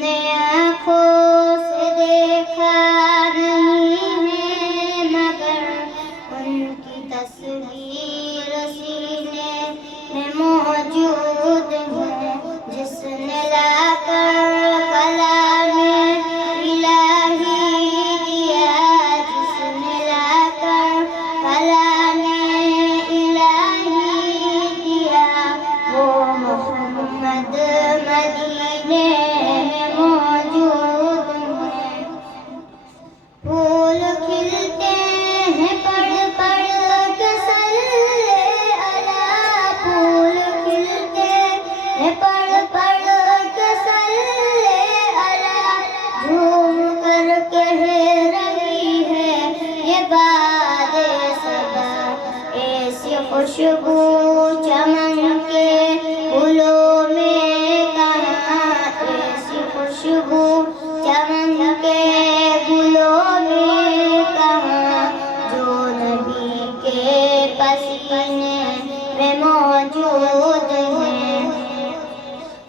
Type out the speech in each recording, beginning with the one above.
نے آنکھوں سے دیکھا نہیں ہے مگر ان کی تصویر سینے میں موجود ہے. جس نے لا کر کلام الہی دیا, جس نے لا کر کلام الہی دیا, وہ محمد مدینے میں موجود ہے. پھول کھلتے ہیں پڑھ پڑھ کے صلی علی, پھول کھلتے ہیں پڑھ پڑھ کے صلی علی. جھوم کر کہہ رہی ہے یہ باد صبا, ایسی خوشبو چمن کے گلوں میں کہاں, ایسی خوشبو چمن کے گلوں میں کہاں, جو نبی کے پسینے میں موجود ہے.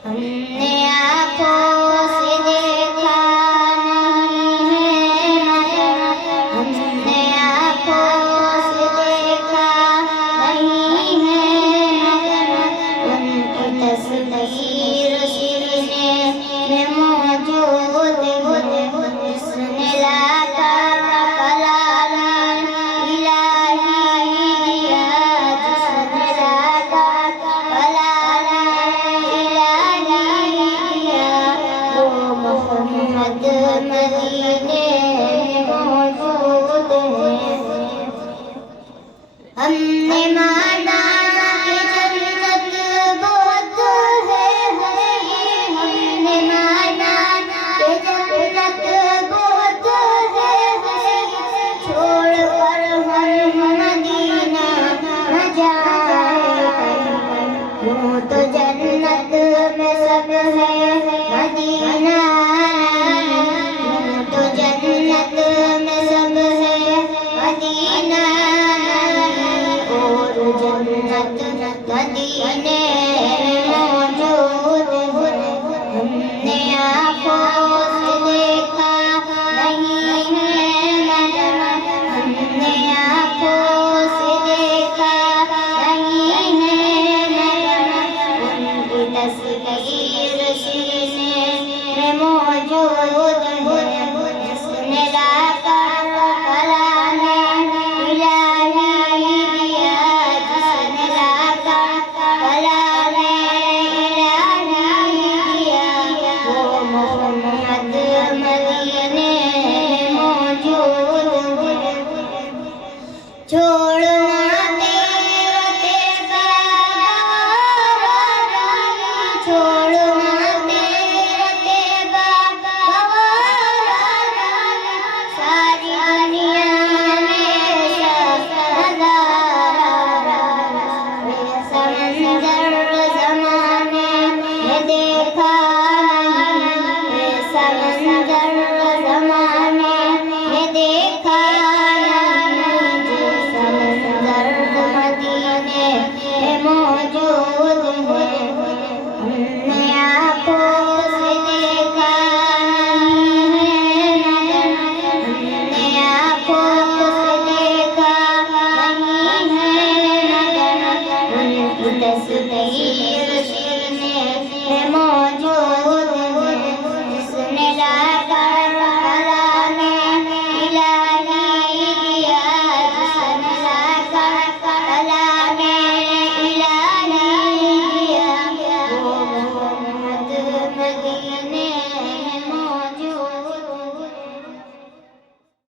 ہم نے آنکھوں سے دیکھا نہیں ہے مگر, ہم نے آنکھوں سے دیکھا نہیں ہے مگر ان کی تصویر سینے میں موجود ہے. جس نے لا کر کلام الہی دیا, جس نے لا کر کلام الہی دیا, وہ محمد مدینے